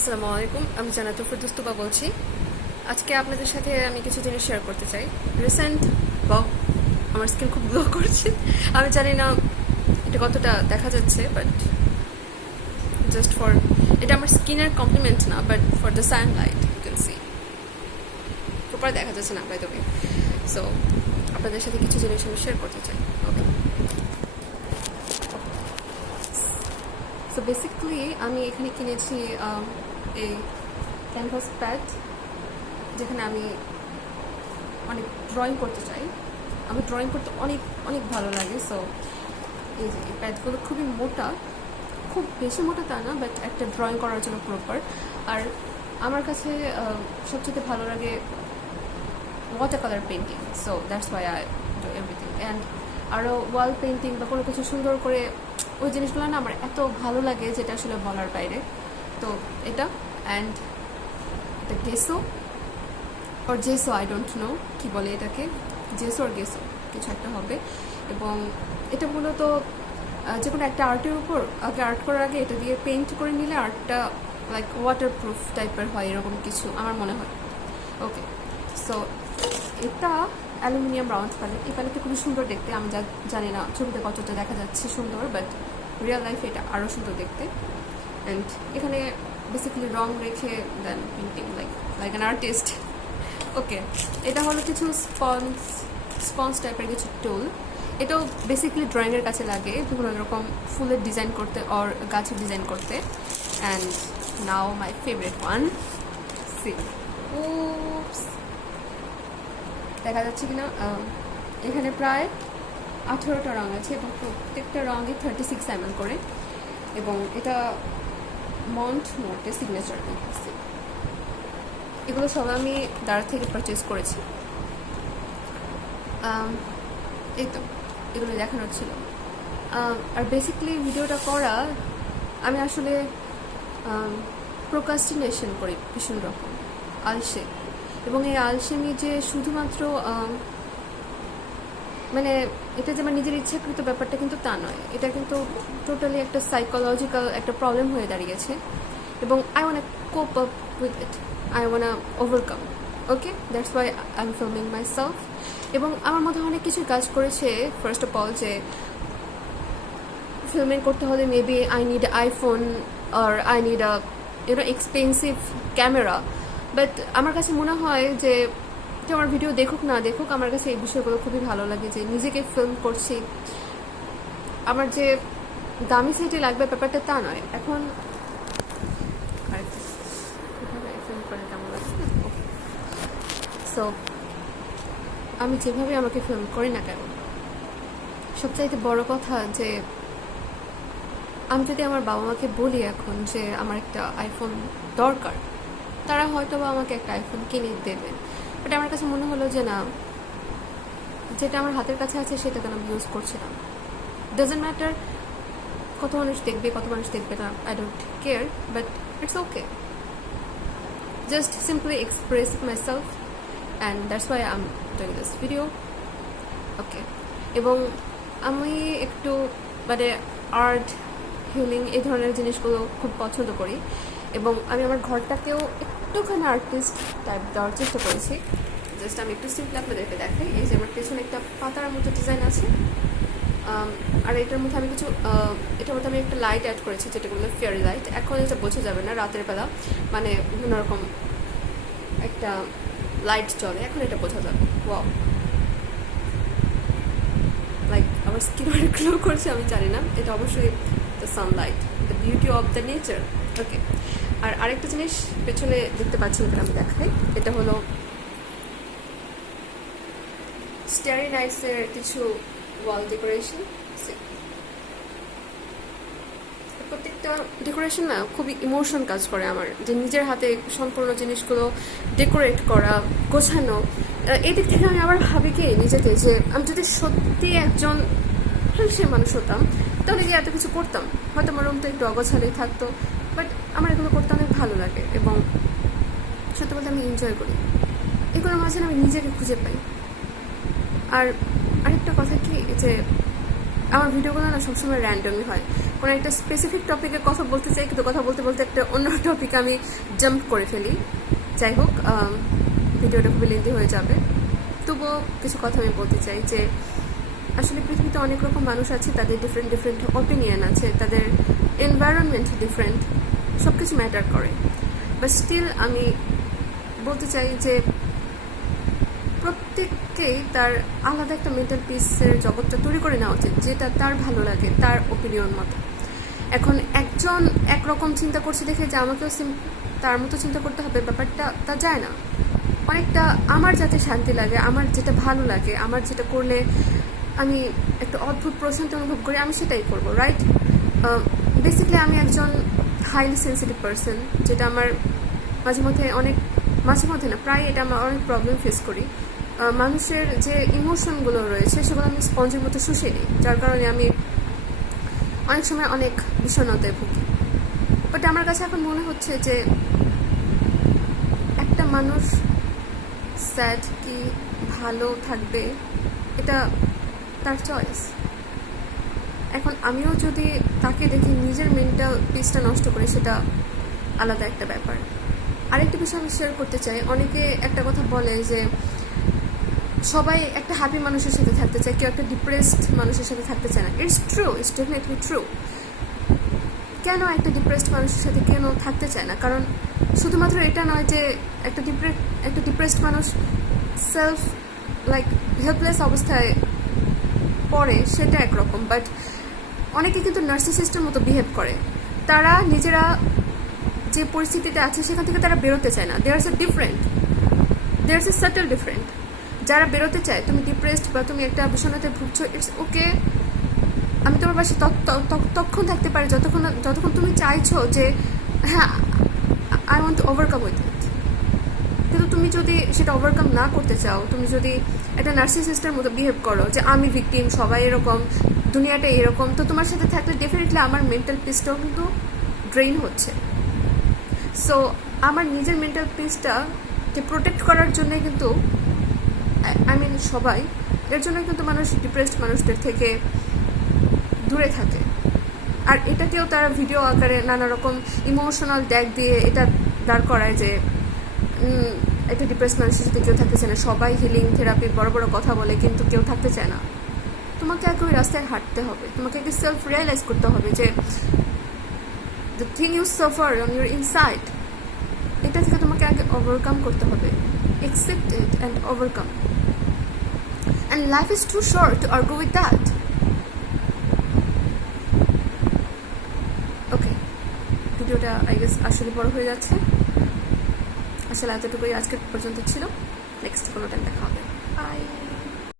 আসসালামু আলাইকুম, আমি জান্নাতুল ফেরদৌস তুবা বলছি। আজকে আপনাদের সাথে আমি কিছু জিনিস শেয়ার করতে চাই। রিসেন্ট আমার স্কিন খুব গ্লো করছে। আমি জানি না এটা কতটা দেখা যাচ্ছে, বাট জাস্ট ফর এটা আমার স্কিনের কমপ্লিমেন্ট না, but for the sunlight you can see proper দেখা যাচ্ছে না বাই দ্য ওয়ে। সো আপনাদের সাথে কিছু জিনিস আমি শেয়ার করতে চাই। ওকে, সো বেসিক্যালি আমি এখানে কিনেছি এই ক্যানভাস প্যাড, যেখানে আমি অনেক ড্রয়িং করতে চাই। আমার ড্রয়িং করতে অনেক অনেক ভালো লাগে। সো এই যে এই প্যাডগুলো খুবই মোটা, খুব বেশি মোটা তা না, বাট একটা ড্রয়িং করার জন্য প্রপার। আর আমার কাছে সবচেয়ে ভালো লাগে water colour painting. So that's why I do everything. And আরও ওয়াল পেন্টিং বা কোনো কিছু সুন্দর করে ওই জিনিসগুলো না আমার এত ভালো লাগে যেটা আসলে বলার বাইরে। তো এটা অ্যান্ড এটা gesso or gesso, I don't know কী বলে এটাকে, জেসো আর গেসো কিছু একটা হবে। এবং এটা মূলত যে কোনো একটা আর্টের উপর আগে আর্ট করার আগে এটা দিয়ে পেইন্ট করে নিলে আর্টটা লাইক ওয়াটার প্রুফ টাইপের হয়, এরকম কিছু আমার মনে হয়। ওকে, সো এটা অ্যালুমিনিয়াম রাউন্ড প্যালেট। এই প্যালেটটা খুবই সুন্দর দেখতে। আমি জানি না ছবিতে কতটা দেখা যাচ্ছে সুন্দর, বাট রিয়েল লাইফে এটা আরও সুন্দর দেখতে। অ্যান্ড এখানে বেসিক্যালি রং রেখে দেন পেন্টিং লাইক অ্যান আর্টিস্ট। ওকে, এটা হলো কিছু স্পঞ্জ টাইপের কিছু টুল। এটাও বেসিক্যালি ড্রয়িংয়ের কাছে লাগে, বিভিন্ন রকম ফুলের ডিজাইন করতে আর গাছের ডিজাইন করতে। And now my favourite one, see দেখা যাচ্ছে কিনা, এখানে প্রায় 18টা রঙ আছে এবং প্রত্যেকটা রঙে 36 ml করে। এবং এটা মন্ট নোটে সিগনেচার লিখেছি। এগুলো সব আমি দাঁড়া থেকে পারচেস করেছি। এই তো এগুলো দেখানোর ছিল। আর বেসিক্যালি ভিডিওটা করা, আমি আসলে প্রোকাস্টিনেশন করি ভীষণ রকম, আলসে। এবং এই আলসেমি যে শুধুমাত্র মানে এটা যে আমার নিজের ইচ্ছাকৃত ব্যাপারটা কিন্তু তা নয়, এটা কিন্তু টোটালি একটা সাইকোলজিক্যাল একটা প্রবলেম হয়ে দাঁড়িয়েছে। এবং I want cope up with it, I want overcome. Okay, that's why I am filming myself. এবং আমার মধ্যে অনেক কিছু কাজ করেছে। ফার্স্ট অফ অল যে ফিল্মিং করতে হলে মেবি আই নিড আইফোন আর I need expensive camera. But আমার কাছে মনে হয় যে আমার ভিডিও দেখুক না দেখুক, আমার কাছে এই বিষয়গুলো খুবই ভালো লাগে যে নিজেকে ফিল্ম করছি। আমার যে দামি সেটি লাগবে ব্যাপারটা তা নয়। এখন ফিল্ম করে কেমন লাগছে। সো আমি যেভাবে আমাকে ফিল্ম করি না কেন, সবচাইতে বড় কথা যে আমি যদি আমার বাবা মাকে বলি এখন যে আমার একটা আইফোন দরকার, তারা হয়তো বা আমাকে একটা আইফোন কিনে দেবে। বাট আমার কাছে মনে হলো যে না, যেটা আমার হাতের কাছে আছে সেটা কেন আমি ইউজ করছিলাম। ডাজন্ট ম্যাটার কত মানুষ দেখবে কত মানুষ দেখবে না, I don't care, but it's okay. Just simply express myself and that's why I am doing this video. Okay, এবং আমি একটু মানে আর্ট, হিলিং এই ধরনের জিনিসগুলো খুব পছন্দ করি। এবং আমি আমার ঘরটাকেও একটুখানি আর্টিস্ট টাইপ দেওয়ার চেষ্টা করেছি। জাস্ট আমি একটু সিম্পলি আপনাদেরকে দেখাই। এই যে আমার পেছনে একটা পাতার মতো ডিজাইন আছে, আর এটার মধ্যে আমি কিছু এটার মধ্যে আমি একটা লাইট অ্যাড করেছি, যেটা বললো ফেয়ারি লাইট। এখন এটা বোঝা যাবে না, রাতের বেলা মানে বিভিন্ন রকম একটা লাইট চলে, এখন এটা বোঝা যাবে। ওয়াও, লাইক আমার স্কিন অনেক গ্লো করছে, আমি জানি না, এটা অবশ্যই the sunlight, the beauty of the nature. Okay, আর আরেকটা জিনিস পেছনে দেখতে পাচ্ছি, এটা আমি দেখাই। এটা হলো স্টারি নাইটসের কিছু ওয়াল ডেকোরেশন। প্রত্যেকটা ডেকোরেশন না খুবই ইমোশন কাজ করে আমার, যে নিজের হাতে সম্পূর্ণ জিনিসগুলো ডেকোরেট করা, গোছানো। এই দিক থেকে আমি আবার ভাবি কি নিজেকে, যে আমি যদি সত্যি একজন সে মানুষ হতাম, তাহলে কি এত কিছু করতাম? হয়তো আমার রুমটা একটু অগোছালেই থাকতো, বাট আমার এগুলো করতে অনেক ভালো লাগে এবং সত্যি বলতে আমি এনজয় করি। এগুলোর মাঝে আমি নিজেকে খুঁজে পাই। আর আরেকটা কথা কি, যে আমার ভিডিওগুলো না সবসময় র্যান্ডমই হয়, কোনো একটা স্পেসিফিক টপিকে কথা বলতে চাই কিন্তু কথা বলতে বলতে একটা অন্য টপিকে আমি জাম্প করে ফেলি। যাই হোক, ভিডিওটা খুবই লেন্দি হয়ে যাবে, তবুও কিছু কথা আমি বলতে চাই যে আসলে পৃথিবীতে অনেক রকম মানুষ আছে, তাদের ডিফারেন্ট ডিফারেন্ট অপিনিয়ন আছে, তাদের এনভায়রনমেন্ট ডিফারেন্ট, সব কিছু ম্যাটার করে। বাট স্টিল আমি বলতে চাই যে প্রত্যেককেই তার আলাদা একটা মেন্টাল পিসের জগৎটা তৈরি করে নেওয়া উচিত, যেটা তার ভালো লাগে, তার ওপিনিয়ন মতো। এখন একজন একরকম চিন্তা করছে দেখে যে আমাকেও তার মতো চিন্তা করতে হবে, ব্যাপারটা তা যায় না। অনেকটা আমার যাতে শান্তি লাগে, আমার যেটা ভালো লাগে, আমার যেটা করলে আমি একটা অদ্ভুত প্রশান্তি অনুভব করি, আমি সেটাই করব, রাইট? বেসিক্যালি আমি একজন হাইলি সেন্সিটিভ পারসন, যেটা আমার মাঝে মধ্যে না, প্রায় এটা আমার অনেক প্রবলেম ফেস করি। মানুষের যে ইমোশনগুলো রয়েছে সেগুলো আমি স্পঞ্জের মতো শুষে নিই, যার কারণে আমি অনেক সময় অনেক বিষণ্ণতায় ভুগি। বাট আমার কাছে এখন মনে হচ্ছে যে একটা মানুষ স্যাড কি ভালো থাকবে এটা তার চয়েস। এখন আমিও যদি তাকে দেখি নিজের মেন্টাল পিসটা নষ্ট করি, সেটা আলাদা একটা ব্যাপার। আরেকটা বিষয় আমি শেয়ার করতে চাই, অনেকে একটা কথা বলে যে সবাই একটা হ্যাপি মানুষের সাথে থাকতে চায়, কেউ একটা ডিপ্রেসড মানুষের সাথে থাকতে চায় না। It's true, it's definitely true. কেন একটা ডিপ্রেসড মানুষের সাথে কেন থাকতে চায় না? কারণ শুধুমাত্র এটা নয় যে একটা ডিপ্রেসড মানুষ সেলফ লাইক হেল্পলেস অবস্থায় পড়ে, সেটা একরকম। বাট অনেকে কিন্তু নার্সিসিস্টের মতো বিহেভ করে, তারা নিজেরা যে পরিস্থিতিতে আছে সেখান থেকে তারা বেরোতে চায় না। There is a subtle different. যারা বেরোতে চায়, তুমি ডিপ্রেসড বা তুমি একটা বিষণ্ণতায় ভুগছো, ইটস ওকে, আমি তোমার পাশে ততক্ষণ থাকতে পারি যতক্ষণ তুমি চাইছো যে হ্যাঁ I want to overcome with it. কিন্তু তুমি যদি সেটা ওভারকাম না করতে চাও, তুমি যদি একটা নার্সিসিস্টের মতো বিহেভ করো যে আমি ভিকটিম, সবাই এরকম, দুনিয়াটা এরকম, তো তোমার সাথে থাকলে ডেফিনেটলি আমার মেন্টাল পিসটাও কিন্তু ড্রেইন হচ্ছে। সো আমার নিজের মেন্টাল পিসটাকে প্রোটেক্ট করার জন্য কিন্তু সবাই এর জন্য কিন্তু মানুষ ডিপ্রেসড মানুষদের থেকে দূরে থাকে। আর এটাকেও তারা ভিডিও আকারে নানা রকম ইমোশনাল ট্যাগ দিয়ে এটা দাঁড় করায় যে একটা ডিপ্রেসড মানুষের সাথে কেউ থাকতে চায় না, সবাই হিলিং থেরাপির বড় বড় কথা বলে কিন্তু কেউ থাকতে চায় না। তোমাকে আগে ওই রাস্তায় হাঁটতে হবে, তোমাকে আগে সেলফ রিয়েলাইজ করতে হবে যে the thing you suffer on your inside, এটা থেকে তোমাকে আগে ওভারকাম করতে হবে। Accept it and overcome. And life is too short to argue with that. Okay, ভিডিওটা আই গেস আসলে বড় হয়ে যাচ্ছে। আসলে এতটুকুই আজকে পর্যন্ত ছিল। নেক্সট কোনো টাইম দেখা হবে। বাই।